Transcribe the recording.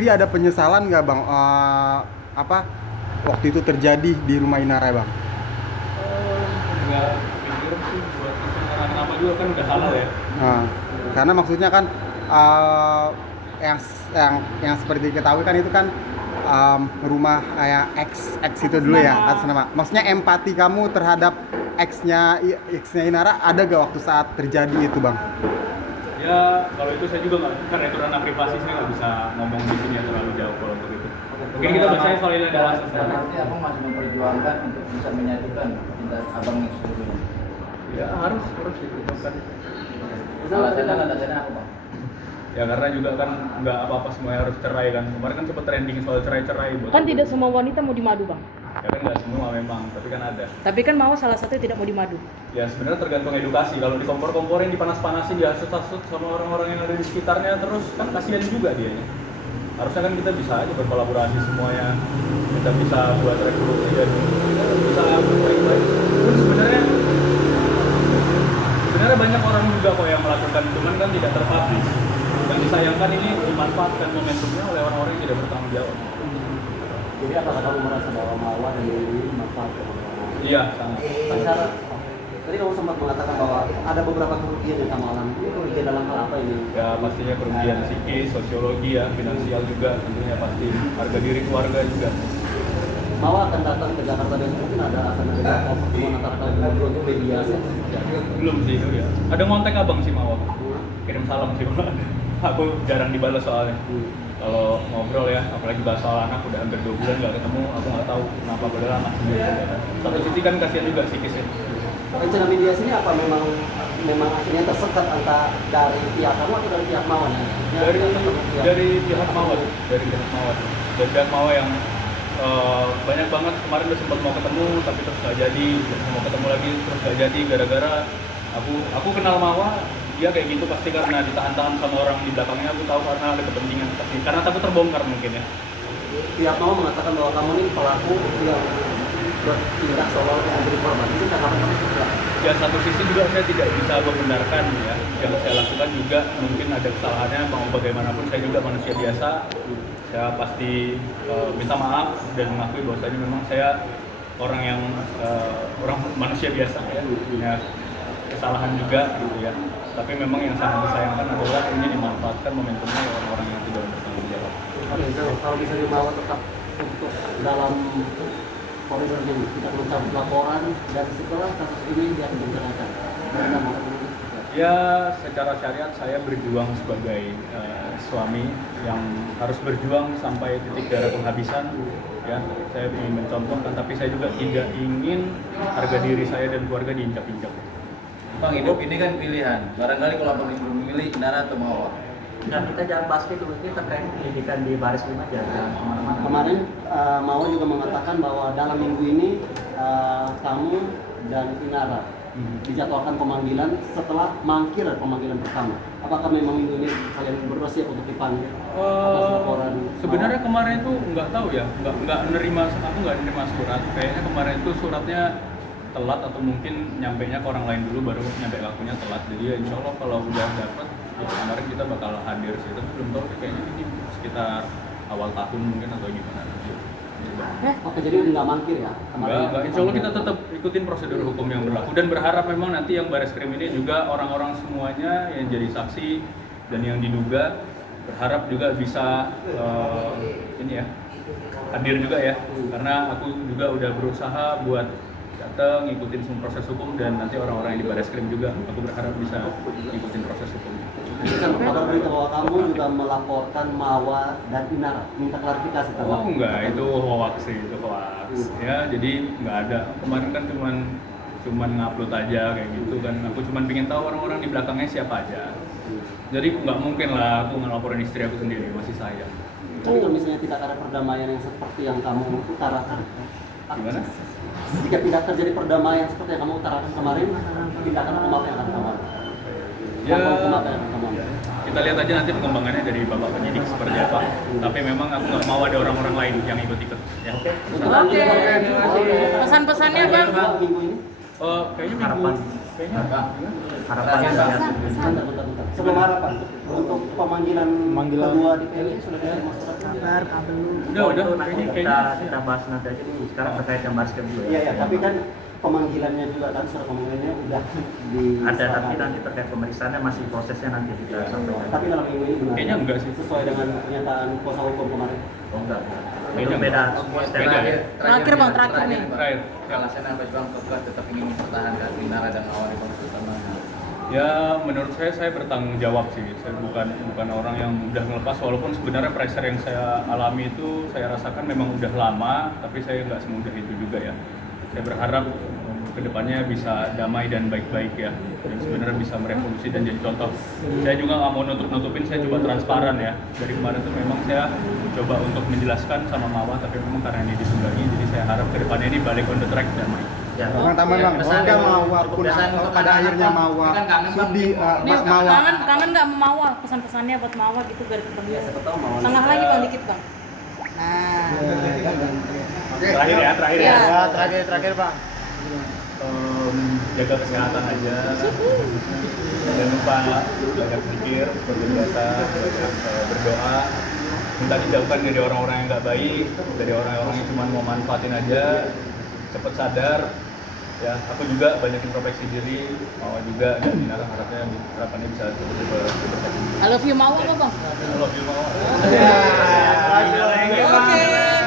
Jadi ada penyesalan nggak bang, apa waktu itu terjadi di rumah Inara bang? Nggak pikir sih buat kesenangan apa juga kan udah halal ya. Nah, karena maksudnya kan eh, yang yang seperti diketahui kan itu kan rumah kayak X itu dulu ya atas nama. Maksudnya empati kamu terhadap X-nya Inara ada gak waktu saat terjadi itu bang? Ya kalau itu saya juga nggak, karena itu ranah privasi saya nggak bisa ngomong di sini ya terlalu jauh kalau untuk itu. Mungkin kita bahasanya soal ini ada asas. Dan nanti abang masih memperjuangkan untuk bisa menyatukan cinta abang yang sesungguhnya. Ya harus diperjuangkan. Alasannya apa bang? Ya karena juga kan nggak apa-apa semuanya harus cerai kan. Kemarin kan sempat trending soal cerai-cerai. Kan tidak semua wanita mau dimadu bang. Ya kan nggak semua memang, tapi kan ada. Tapi kan mau salah satu tidak mau dimadu. Ya sebenarnya tergantung edukasi. Kalau dikompor-komporin, dipanas-panasin, dihasut-hasut sama orang-orang yang ada di sekitarnya, terus kan kasihan juga dianya. Harusnya kan kita bisa aja berkolaborasi semuanya, kita bisa buat revolusi dan kita bisa baik-baik. Terus sebenarnya banyak orang juga kok yang melakukan, cuman kan tidak terpublish. Yang disayangkan ini dimanfaatkan momentumnya oleh orang-orang yang tidak bertanggung jawab. Jadi apakah kamu merasa bahwa Mawar dan Dewi memanfaatkan orang-orang? Iya, sangat. Secara tadi kamu sempat mengatakan bahwa ada beberapa kerugian yang kamu alami. Ini kerugian dalam hal apa ini? Ya pastinya kerugian psikis, sosiologi ya, finansial juga, tentunya pasti harga diri keluarga juga. Mawar akan datang ke Jakarta dan mungkin akan ada pertemuan antara kalian berdua untuk mediasi. Belum sih ya. Ada ngontek abang sih Mawar. Kirim salam sih Mawar. Aku jarang dibalas soalnya. Kalau ngobrol ya, apalagi bahas soal anak udah hampir 2 bulan nggak ketemu, aku nggak tahu kenapa padahal anak sendiri. Satu sisi kan kasihan juga psikisnya. Rencana mediasi ini apa memang akhirnya tersekat antara dari pihak kamu atau dari pihak Mawar? Dari pihak Mawar, dari pihak Mawar yang banyak banget kemarin udah sempat mau ketemu tapi terus nggak jadi, mau ketemu lagi terus nggak jadi gara-gara aku kenal Mawar. Dia kayak gitu pasti karena ditahan-tahan sama orang di belakangnya. Aku tahu karena ada kepentingan pasti, karena takut terbongkar mungkin ya. Pihak Mawar mengatakan bahwa kamu ini pelaku yang bertindak seolah menjadi korban. Itu tanggapan kamu seperti apa? Ya satu sisi juga saya tidak bisa membenarkan ya, yang saya lakukan juga mungkin ada kesalahannya, mau bagaimanapun saya juga manusia biasa. Saya pasti minta maaf dan mengakui bahwasanya memang saya orang yang orang manusia biasa ya, punya kesalahan juga gitu ya. Tapi memang yang sangat disayangkan adalah ini dimanfaatkan momentumnya oleh orang-orang yang tidak bertanggung jawab. Oke, kalau bisa dibawa tetap untuk dalam koridor ini, tidak mencabut laporan dan setelah kasus ini dia akan direncanakan. Ya, secara syariat saya berjuang sebagai suami yang harus berjuang sampai titik darah penghabisan. Ya, saya ingin mencontohkan, tapi saya juga tidak ingin harga diri saya dan keluarga diinjak-injak. Bang, hidup ini kan pilihan. Barangkali kalau abang disuruh memilih Inara atau Mawar. Dan kita jangan bahas dulu, ini terkait pendidikan di Baris Krim aja, jangan kemana-mana. Kemarin Mawar juga mengatakan bahwa dalam minggu ini kamu dan Inara dijadwalkan pemanggilan setelah mangkir pemanggilan pertama. Apakah memang minggu ini kalian berdua siap untuk dipanggil atas laporan? Sebenarnya kemarin itu nggak tahu ya, aku nggak nerima surat. Kayaknya kemarin itu suratnya telat atau mungkin nyampainya ke orang lain dulu baru nyampe ke akunya telat. Jadi ya insya Allah kalau udah dapat ya kemarin kita bakal hadir sih. Tapi belum tahu kayaknya ini sekitar awal tahun mungkin atau gimana nanti. Oke, jadi nggak mangkir ya? Enggak, insya Allah kita tetap ikutin prosedur hukum yang berlaku dan berharap memang nanti yang Baris Krim ini juga orang-orang semuanya yang jadi saksi dan yang diduga berharap juga bisa ini ya hadir juga ya, karena aku juga udah berusaha buat datang ngikutin semua proses hukum dan nanti orang-orang yang di Baris Krim juga aku berharap bisa ngikutin proses hukum. Jadi kan kabar berita bahwa kamu juga melaporkan Mawar dan Inara, minta klarifikasi tentang. Oh enggak, itu hoax sih, itu hoax. Ya, jadi nggak ada. Kemarin kan cuman ngupload aja kayak gitu kan. Aku cuman pengen tahu orang-orang di belakangnya siapa aja. Jadi nggak mungkin lah aku ngelaporin istri aku sendiri, masih saya. Tapi kalau misalnya tidak ada perdamaian yang seperti yang kamu utarakan, Gimana? jika tidak terjadi perdamaian seperti yang kamu utarakan kemarin, tindakan apa yang akan kamu? Ya, kita lihat aja nanti pengembangannya dari bapak penyidik seperti apa. Tapi memang aku nggak mau ada orang-orang lain yang ikut-ikut. Ya. Oke. Pesan-pesannya bang? Minggu ini? Kayaknya minggu. Kayaknya Harapan. Sebelum harapan. untuk pemanggilan kedua di PLN sudah diterima surat kabar Udah, itu nanti kayaknya. kita bahas nanti aja dulu. Sekarang terkait yang Baris kedua. Iya ya, tapi kan pemanggilannya juga kan surat pemanggilannya udah di Ada, tapi nanti terkait pemeriksaannya masih prosesnya nanti kita sampaikan. tapi dalam minggu ini benar Kayaknya enggak sih. sesuai dengan pernyataan kuasa hukum kemarin. Oh enggak. Kayaknya Itu beda. enggak. Step Beda. aja. Terakhir, Bang, terakhir nih. Terakhir. Alasan apa Bang Kekeh tetap ingin mempertahankan Minara dan awalnya bersama? Ya menurut saya bertanggung jawab sih. Saya bukan orang yang mudah ngelepas, walaupun sebenarnya pressure yang saya alami itu saya rasakan memang udah lama, tapi saya nggak semudah itu juga ya. Saya berharap kedepannya bisa damai dan baik-baik ya, dan sebenarnya bisa merevolusi dan jadi contoh. Saya juga nggak mau nutupin, saya coba transparan ya. Dari kemarin tuh memang saya coba untuk menjelaskan sama Mawa, tapi memang karena ini ditunggangi, jadi saya harap kedepannya ini balik on the track damai. Ya. Bang Taman bang, Kesan Olga yang Mawa cukup pun kesan untuk pada anak-anak, akhirnya Bang. Mawa Kan kangen, Bang. Sudi Nih, Mas Mawa kangen nggak sama Mawa, pesan-pesannya buat Mawa gitu biar ketemu. Ya siapa tahu mau. Tengah lagi bang, dikit bang. Nah, Terakhir ya, terakhir ya. terakhir bang. Jaga kesehatan aja, jangan lupa banyak pikir, seperti biasa, banyak berdoa, minta dijauhkan dari orang-orang yang nggak baik, dari orang-orang yang cuma mau manfaatin aja, cepet sadar. Ya, aku juga banyak introspeksi diri, mau juga dan Minara harapannya bisa cepet-cepet. I love you Mawa kok bang. I love you, Mawar. Ya, Oke.